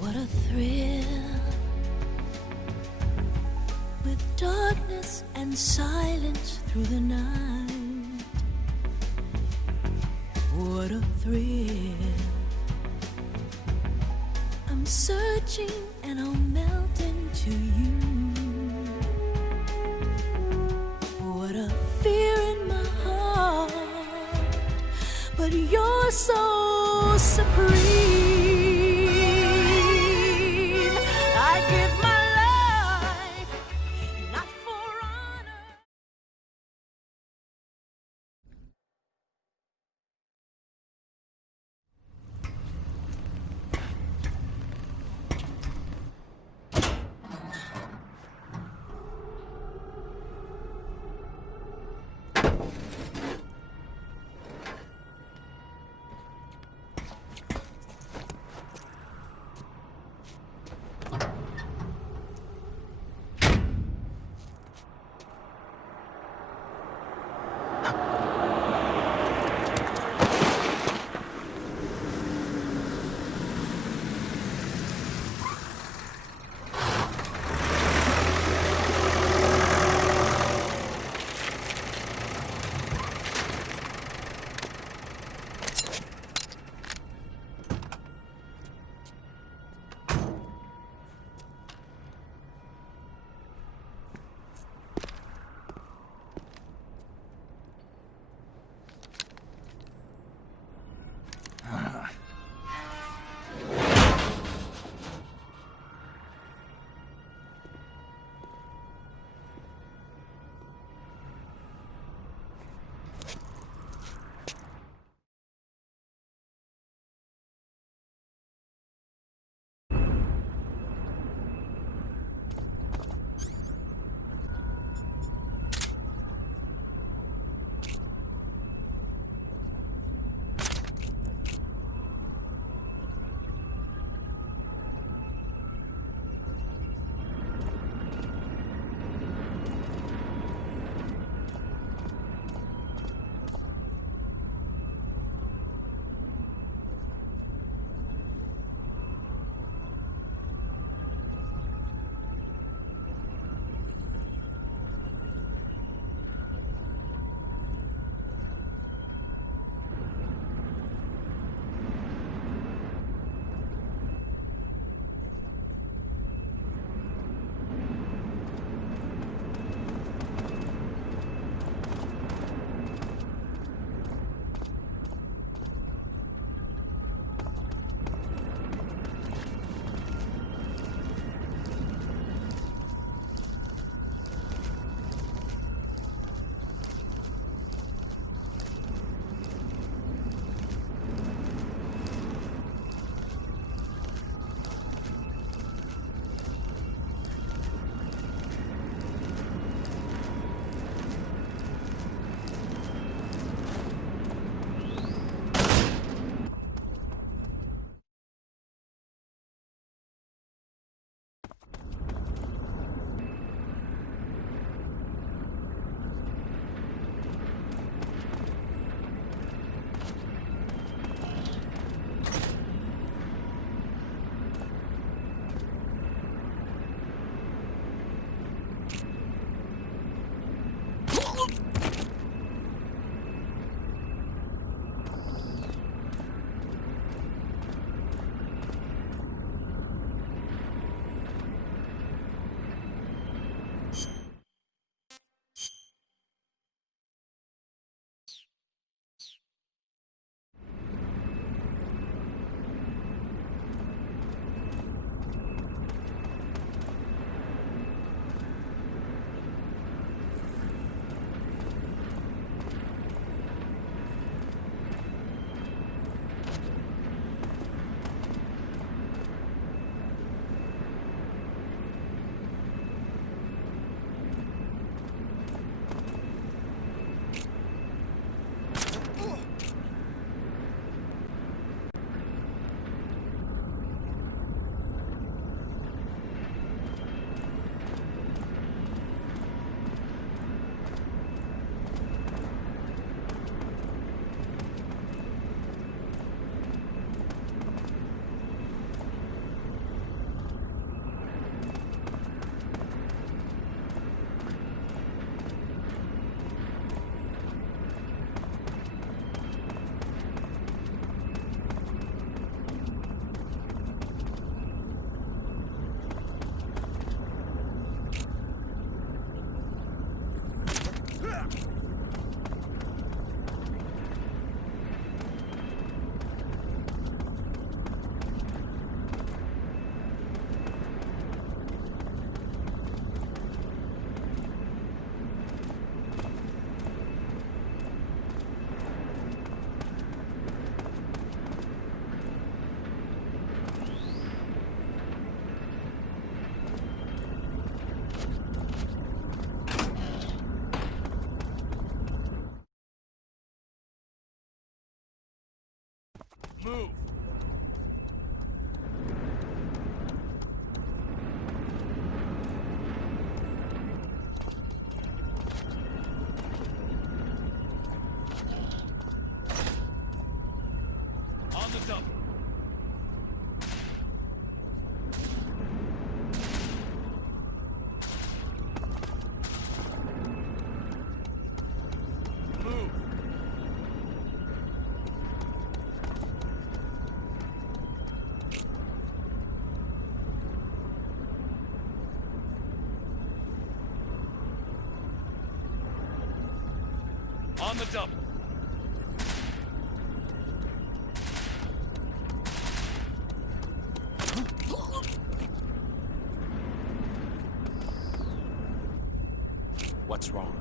What a thrill, with darkness and silence through the night. What a thrill, I'm searching and I'll melt into you. What a fear in my heart, but you're so supreme. I give my life, not for honor. on the double. What's wrong?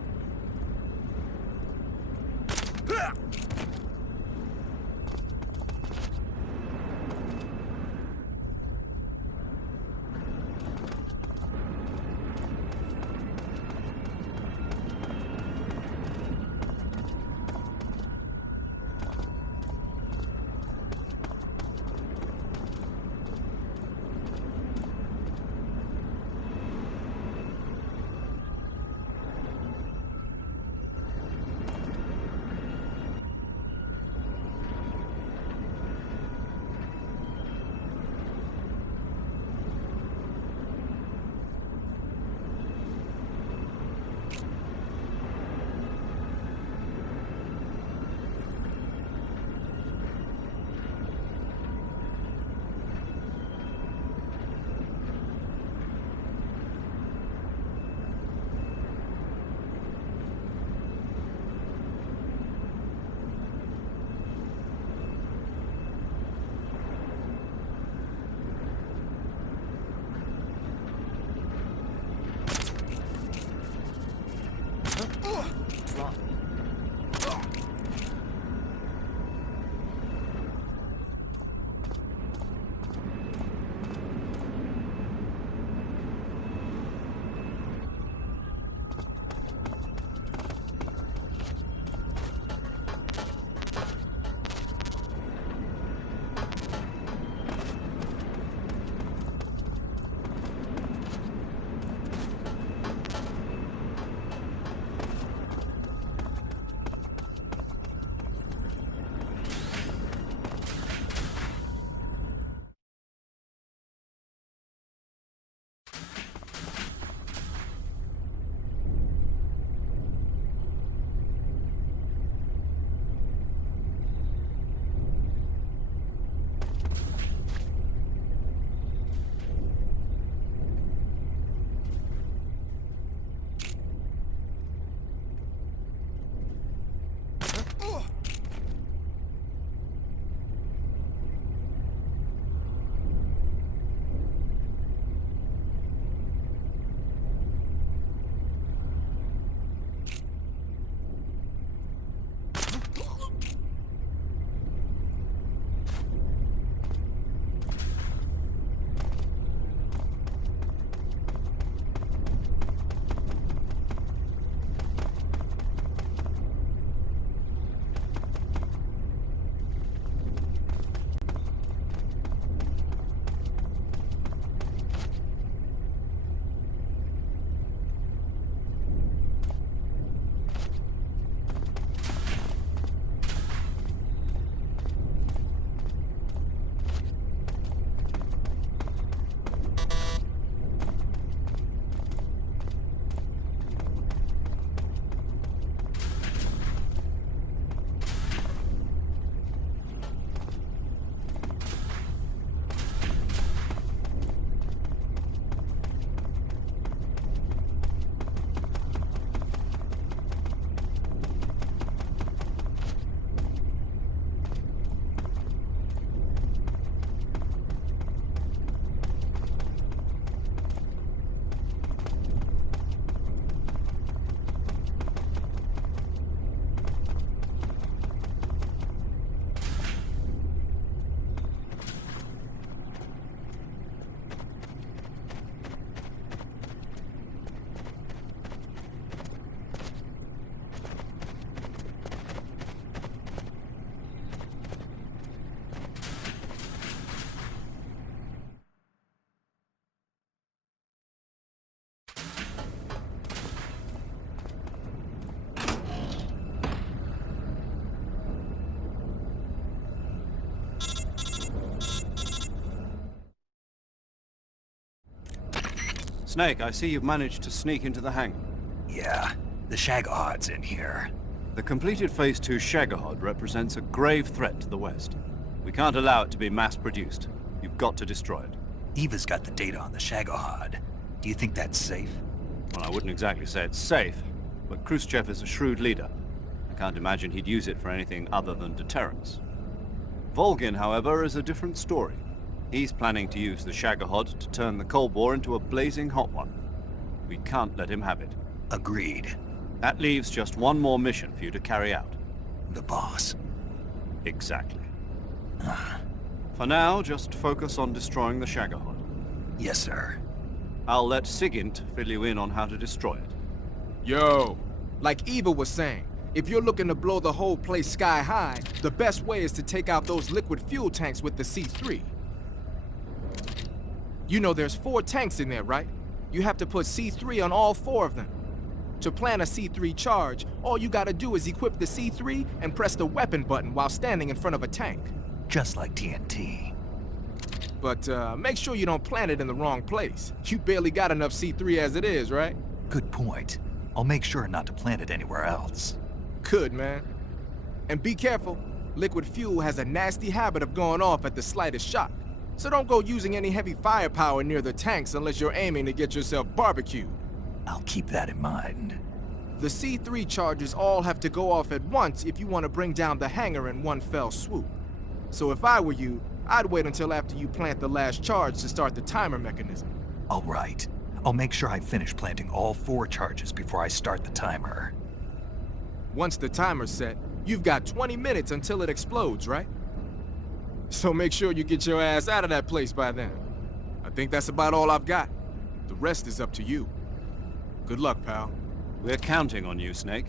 Snake, I see you've managed to sneak into the hangar. Yeah, the Shagohod's in here. The completed Phase 2 Shagahod represents a grave threat to the West. We can't allow it to be mass-produced. You've got to destroy it. Eva's got the data on the Shagohod. Do you think that's safe? Well, I wouldn't exactly say it's safe, but Khrushchev is a shrewd leader, I can't imagine he'd use it for anything other than deterrence. VOLGIN, however, is a different story. He's planning to use the Shagohod to turn the Cold War into a blazing hot one. We can't let him have it. Agreed. That leaves just one more mission for you to carry out. The boss. Exactly. For now, just focus on destroying the Shagohod. Yes, sir. I'll let Sigint fill you in on how to destroy it. Yo, like Eva was saying, if you're looking to blow the whole place sky high, the best way is to take out those liquid fuel tanks with the C3. You know there's 4 tanks in there, right? You have to put C3 on all 4 of them. To plant a C3 charge, all you gotta do is equip the C3 and press the weapon button while standing in front of a tank. Just like TNT. But make sure you don't plant it in the wrong place. You barely got enough C3 as it is, right? Good point. I'll make sure not to plant it anywhere else. Good, man. And be careful. Liquid fuel has a nasty habit of going off at the slightest shock. So don't go using any heavy firepower near the tanks unless you're aiming to get yourself barbecued. I'll keep that in mind. The C3 charges all have to go off at once if you want to bring down the hangar in one fell swoop. So if I were you, I'd wait until after you plant the last charge to start the timer mechanism. All right. I'll make sure I finish planting all 4 charges before I start the timer. Once the timer's set, you've got 20 minutes until it explodes, right? So make sure you get your ass out of that place by then. I think that's about all I've got. The rest is up to you. Good luck, pal. We're counting on you, Snake.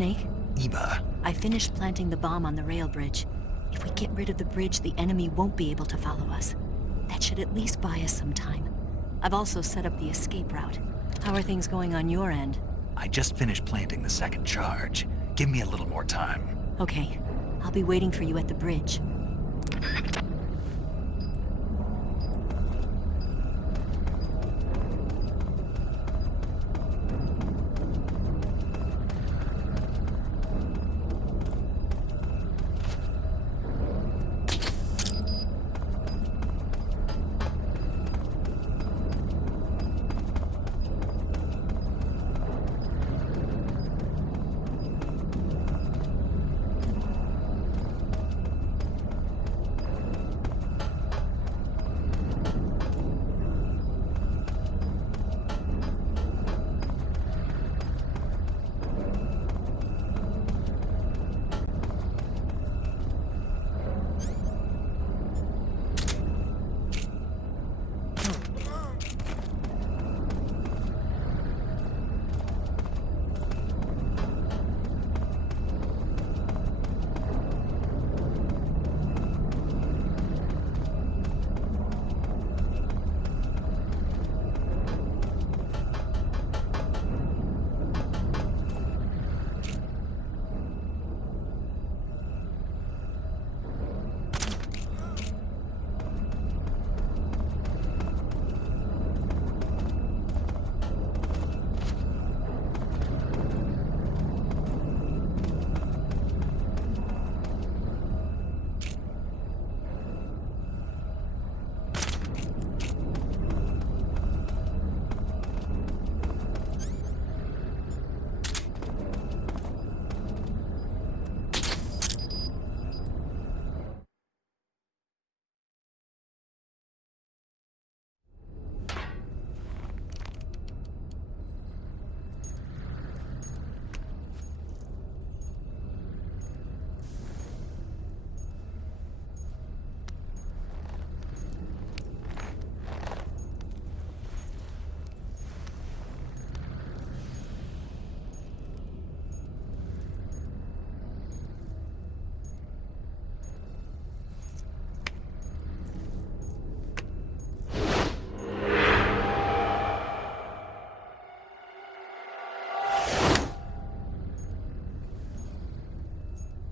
Snake? Eva, I finished planting the bomb on the rail bridge. If we get rid of the bridge, the enemy won't be able to follow us. That should at least buy us some time. I've also set up the escape route. How are things going on your end? I just finished planting the second charge. Give me a little more time. Okay. I'll be waiting for you at the bridge.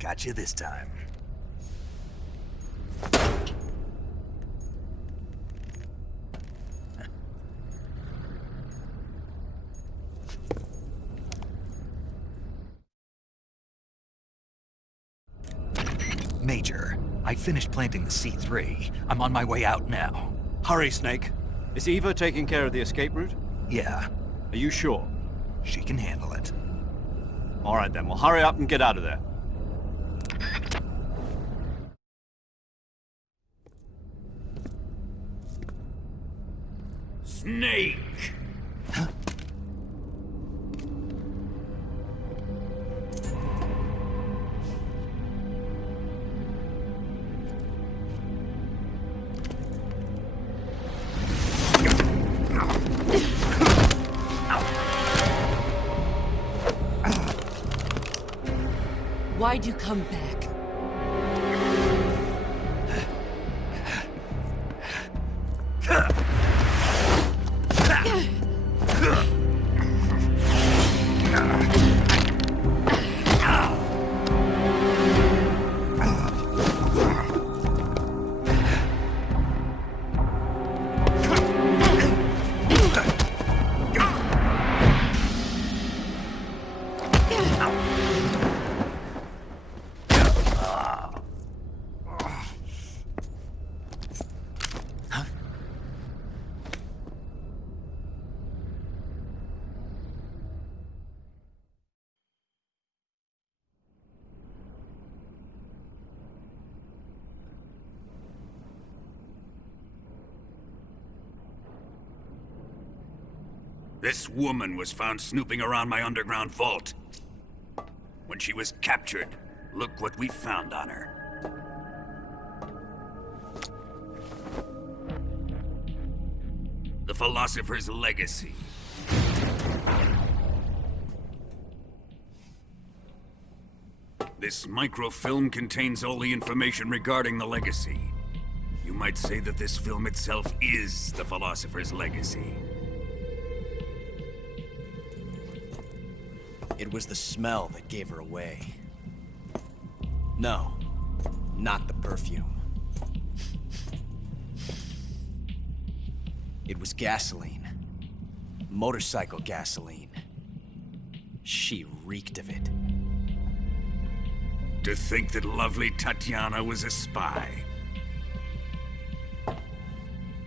Got you this time. Major, I finished planting the C3. I'm on my way out now. Hurry, Snake. Is Eva taking care of the escape route? Yeah, Are you sure? she can handle it. All right then, well hurry up and get out of there. Snake! Why'd you come back? This woman was found snooping around my underground vault. When she was captured, look what we found on her. The philosopher's legacy. This microfilm contains all the information regarding the legacy. You might say that this film itself is the Philosopher's legacy. It was the smell that gave her away. No, not the perfume. It was gasoline. Motorcycle gasoline. She reeked of it. To think that lovely Tatiana was a spy.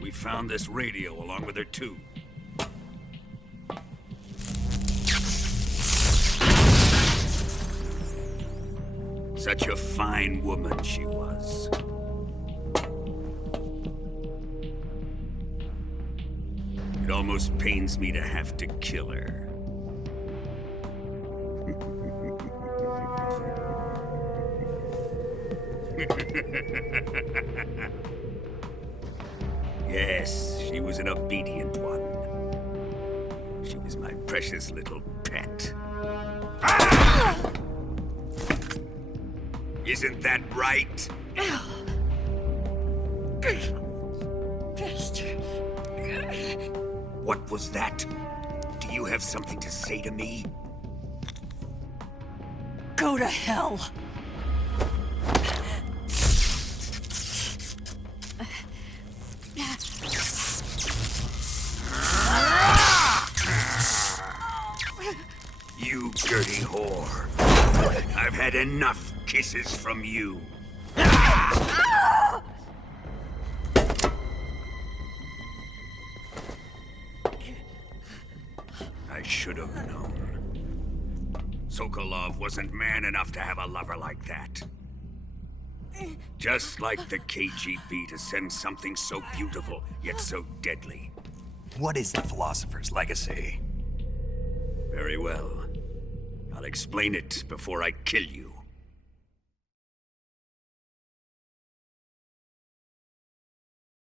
We found this radio along with her too. Such a fine woman she was. It almost pains me to have to kill her. Yes, she was an obedient one. She was my precious little pet. Ah! Isn't that right? Bastard. What was that? Do you have something to say to me? Go to hell. You dirty whore. I've had enough kisses from you. I should have known. Sokolov wasn't man enough to have a lover like that. Just like the KGB to send something so beautiful, yet so deadly. What is the Philosopher's legacy? Very well. I'll explain it before I kill you.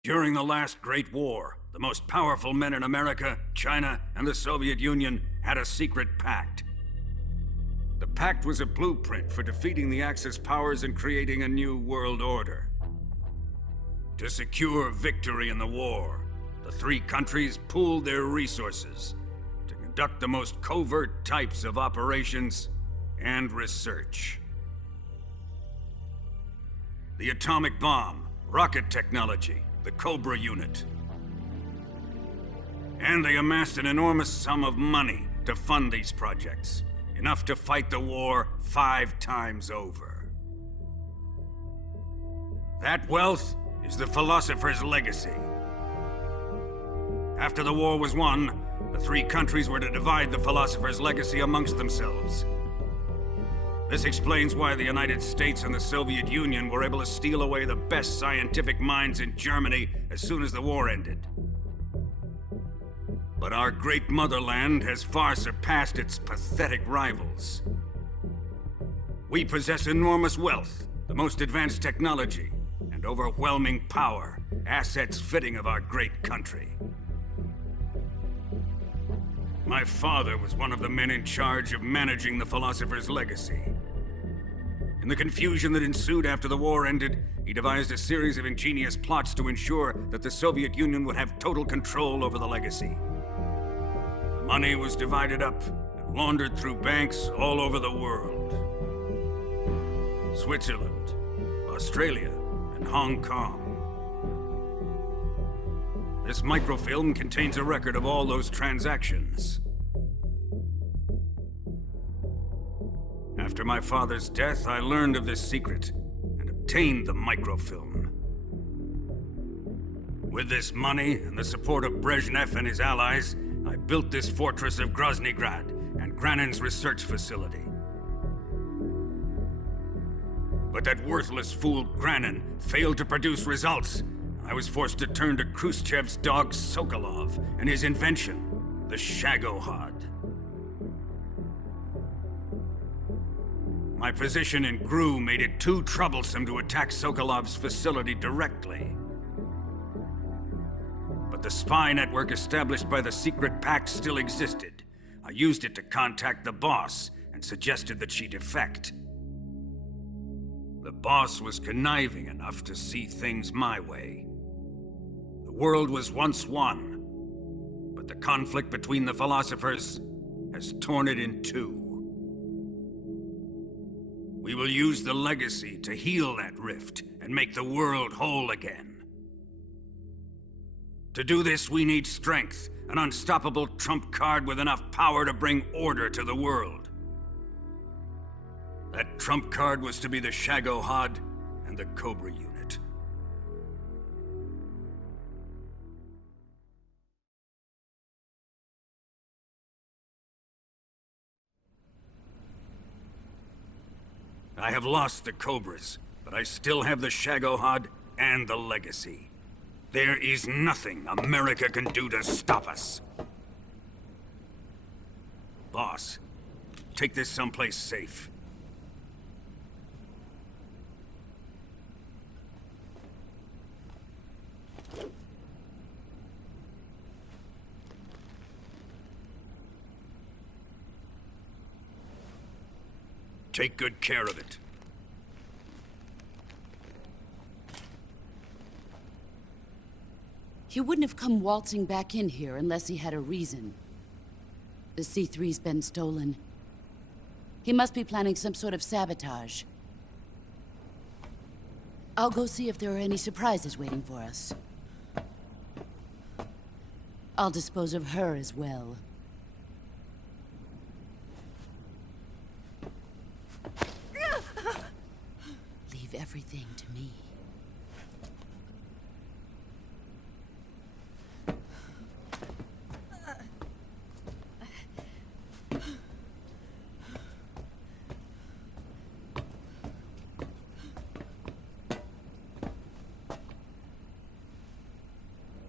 During the last Great War, the most powerful men in America, China, and the Soviet Union had a secret pact. The pact was a blueprint for defeating the Axis powers and creating a new world order. To secure victory in the war, the three countries pooled their resources to conduct the most covert types of operations and research. The atomic bomb, rocket technology, the Cobra unit. And they amassed an enormous sum of money to fund these projects, enough to fight the war 5 times over. That wealth is the Philosopher's legacy. After the war was won, the three countries were to divide the Philosopher's legacy amongst themselves. This explains why the United States and the Soviet Union were able to steal away the best scientific minds in Germany as soon as the war ended. But our great motherland has far surpassed its pathetic rivals. We possess enormous wealth, the most advanced technology, and overwhelming power, assets fitting of our great country. My father was one of the men in charge of managing the Philosopher's legacy. In the confusion that ensued after the war ended, he devised a series of ingenious plots to ensure that the Soviet Union would have total control over the legacy. The money was divided up and laundered through banks all over the world. Switzerland, Australia, and Hong Kong. This microfilm contains a record of all those transactions. After my father's death, I learned of this secret and obtained the microfilm. With this money and the support of Brezhnev and his allies, I built this fortress of Groznygrad and Granin's research facility. But that worthless fool Granin failed to produce results. I was forced to turn to Khrushchev's dog Sokolov and his invention, the Shagohod. My position in GRU made it too troublesome to attack Sokolov's facility directly. But the spy network established by the secret pact still existed. I used it to contact the boss and suggested that she defect. The boss was conniving enough to see things my way. The world was once one, but the conflict between the philosophers has torn it in two. We will use the legacy to heal that rift and make the world whole again. To do this, we need strength, an unstoppable trump card with enough power to bring order to the world. That trump card was to be the Shagohod and the Cobra unit. I have lost the Cobras, but I still have the Shagohod and the legacy. There is nothing America can do to stop us. Boss, take this someplace safe. Take good care of it. He wouldn't have come waltzing back in here unless he had a reason. The C3's been stolen. He must be planning some sort of sabotage. I'll go see if there are any surprises waiting for us. I'll dispose of her as well. Leave everything to me.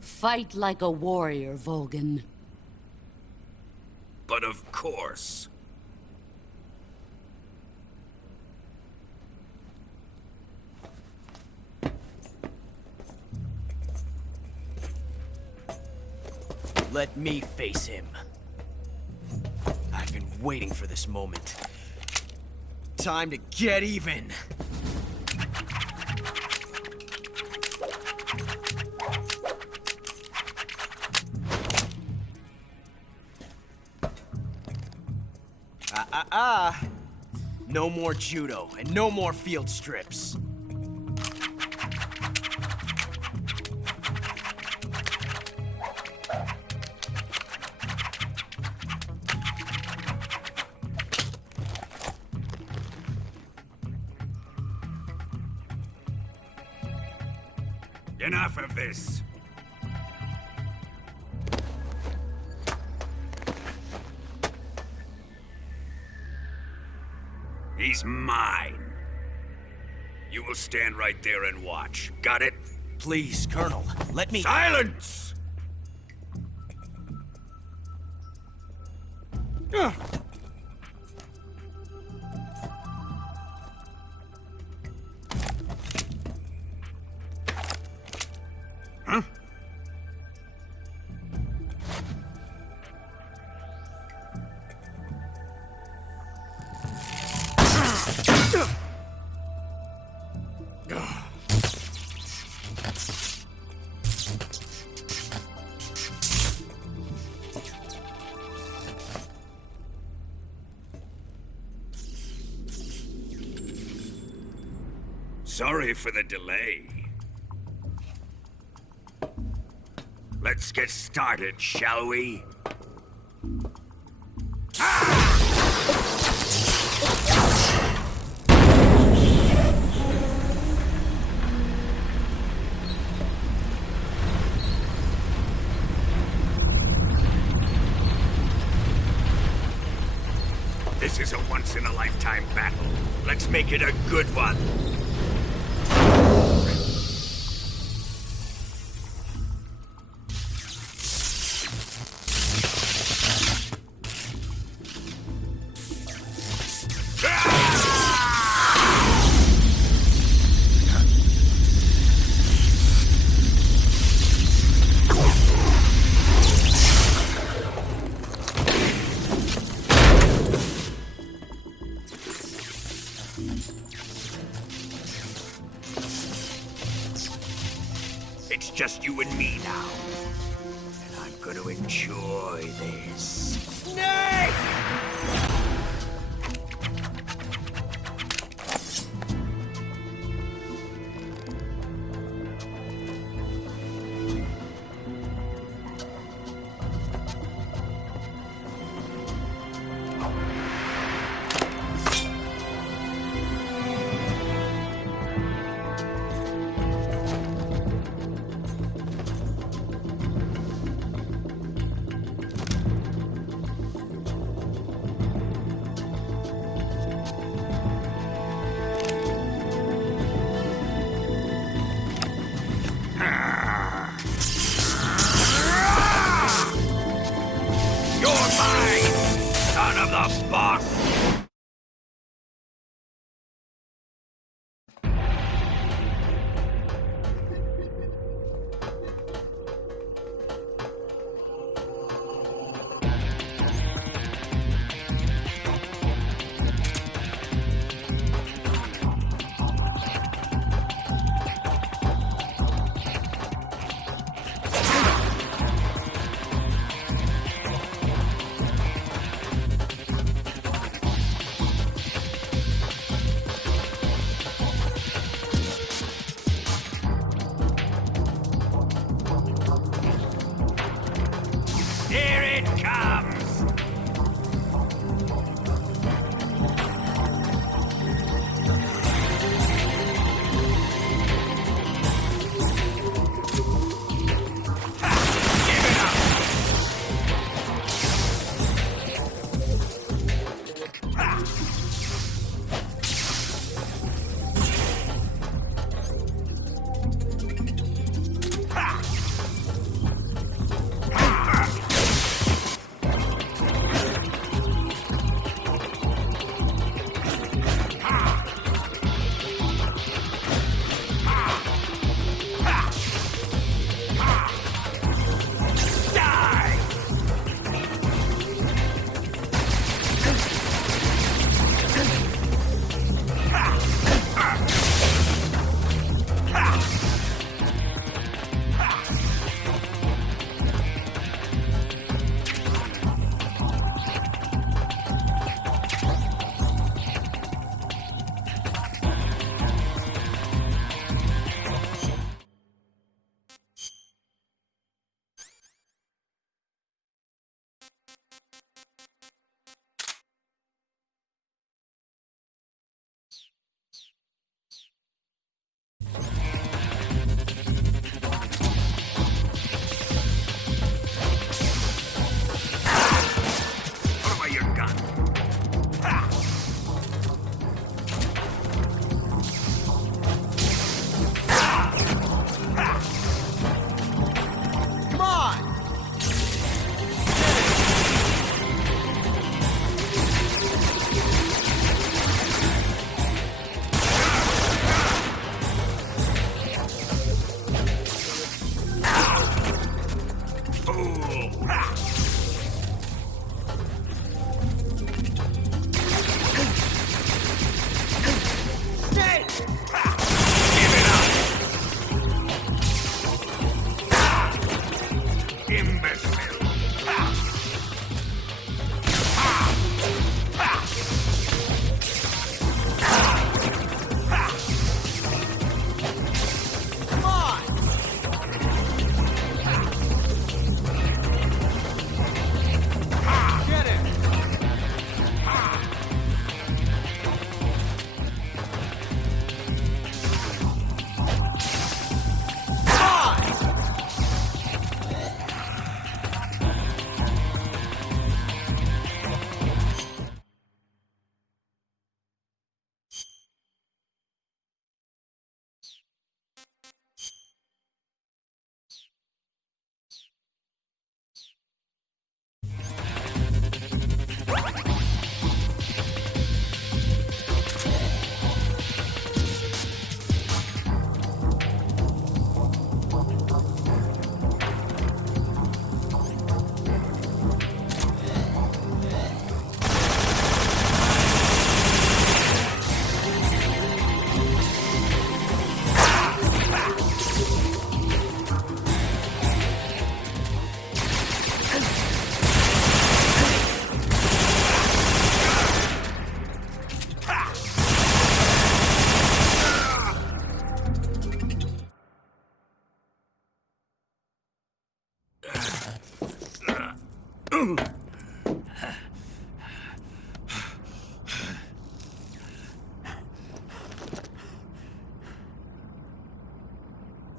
Fight like a warrior, VOLGIN. But of course. Let me face him. I've been waiting for this moment. Time to get even. No more judo, and no more field strips. Enough of this. He's mine. You will stand right there and watch. Got it? Please, Colonel, let me— Silence! Huh? Sorry for the delay. Let's get started, shall we? This is a once-in-a-lifetime battle. Let's make it a good one. It's just you and me now. And I'm gonna enjoy this. Snake!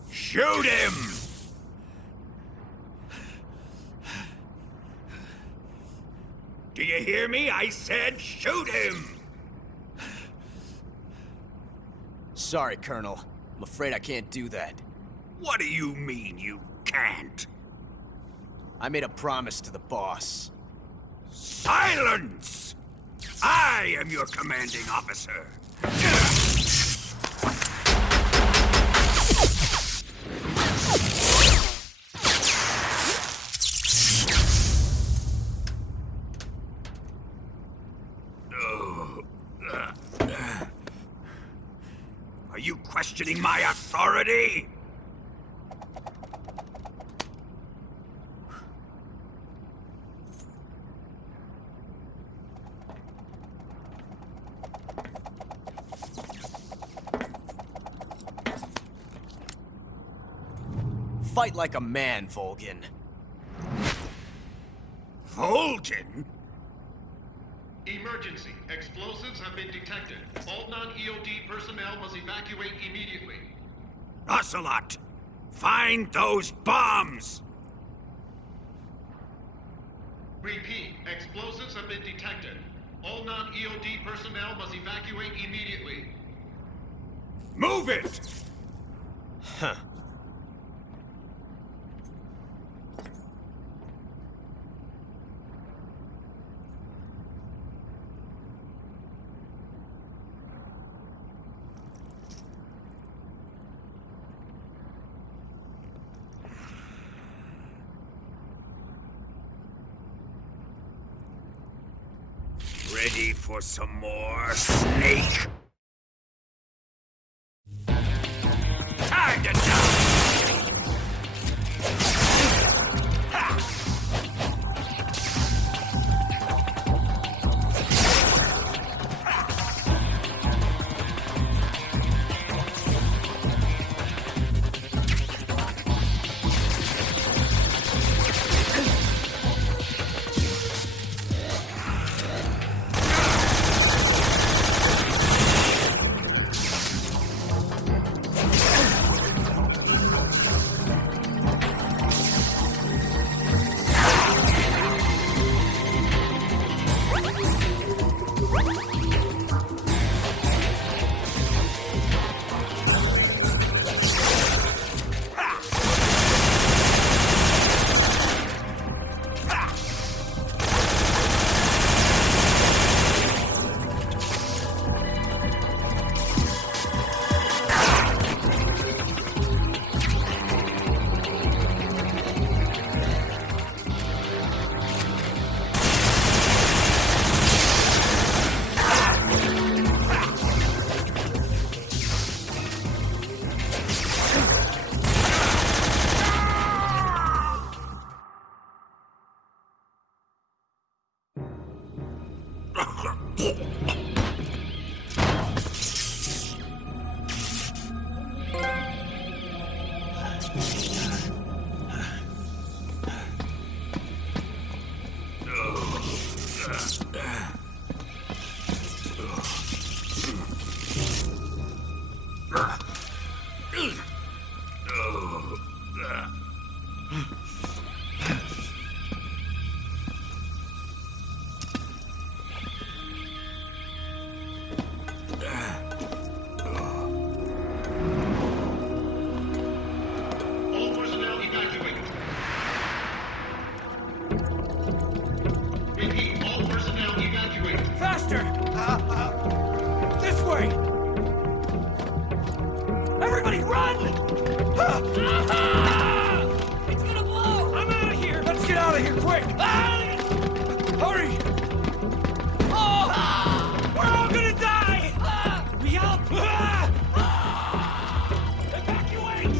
Shoot him! Do you hear me? I said shoot him! Sorry, Colonel. I'm afraid I can't do that. What do you mean you can't? I made a promise to the boss. Silence! I am your commanding officer. Are you questioning my authority? Fight like a man, Volgin. VOLGIN? Emergency. Explosives have been detected. All non-EOD personnel must evacuate immediately. Ocelot! Find those bombs! Repeat. Explosives have been detected. All non-EOD personnel must evacuate immediately. Move it! Huh. Ready for some more, snake? Time to die! Ha! All personnel evacuate. Repeat. All personnel evacuate. Faster! This way! Everybody run! It's gonna blow! I'm out of here! Let's get out of here, quick! Hurry! Oh! We're all gonna die! We help! Evacuate!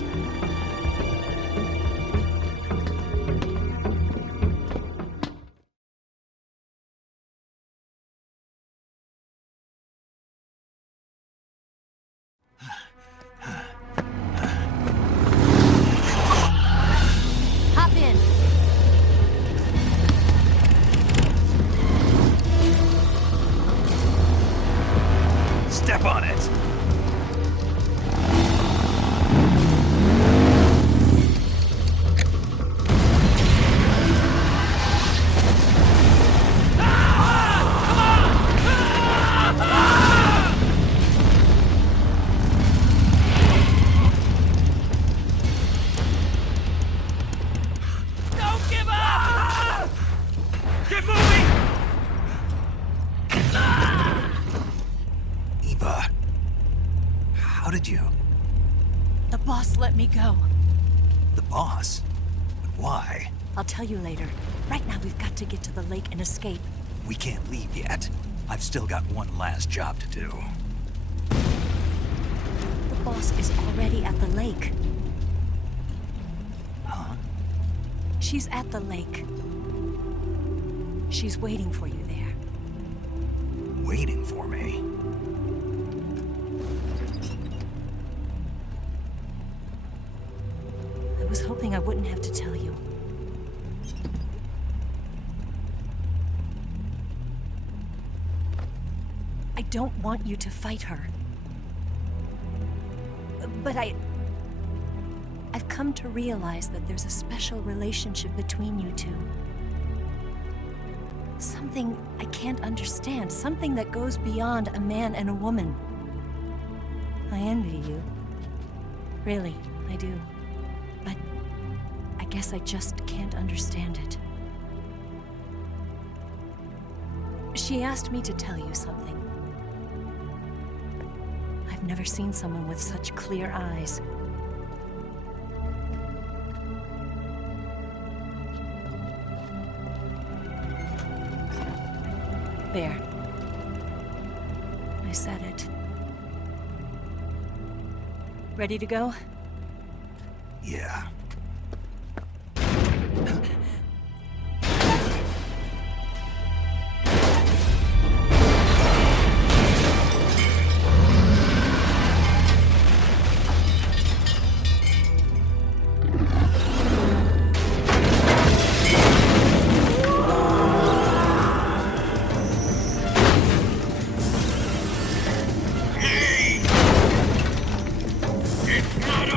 The boss let me go. The boss? But why? I'll tell you later. Right now, we've got to get to the lake and escape. We can't leave yet. I've still got one last job to do. The boss is already at the lake. Huh? She's at the lake. She's waiting for you there. Waiting for me? I was hoping I wouldn't have to tell you. I don't want you to fight her. But I've come to realize that there's a special relationship between you two. Something I can't understand. Something that goes beyond a man and a woman. I envy you. Really, I do. But I guess I just can't understand it. She asked me to tell you something. I've never seen someone with such clear eyes. There. I said it. Ready to go? Yeah. It's not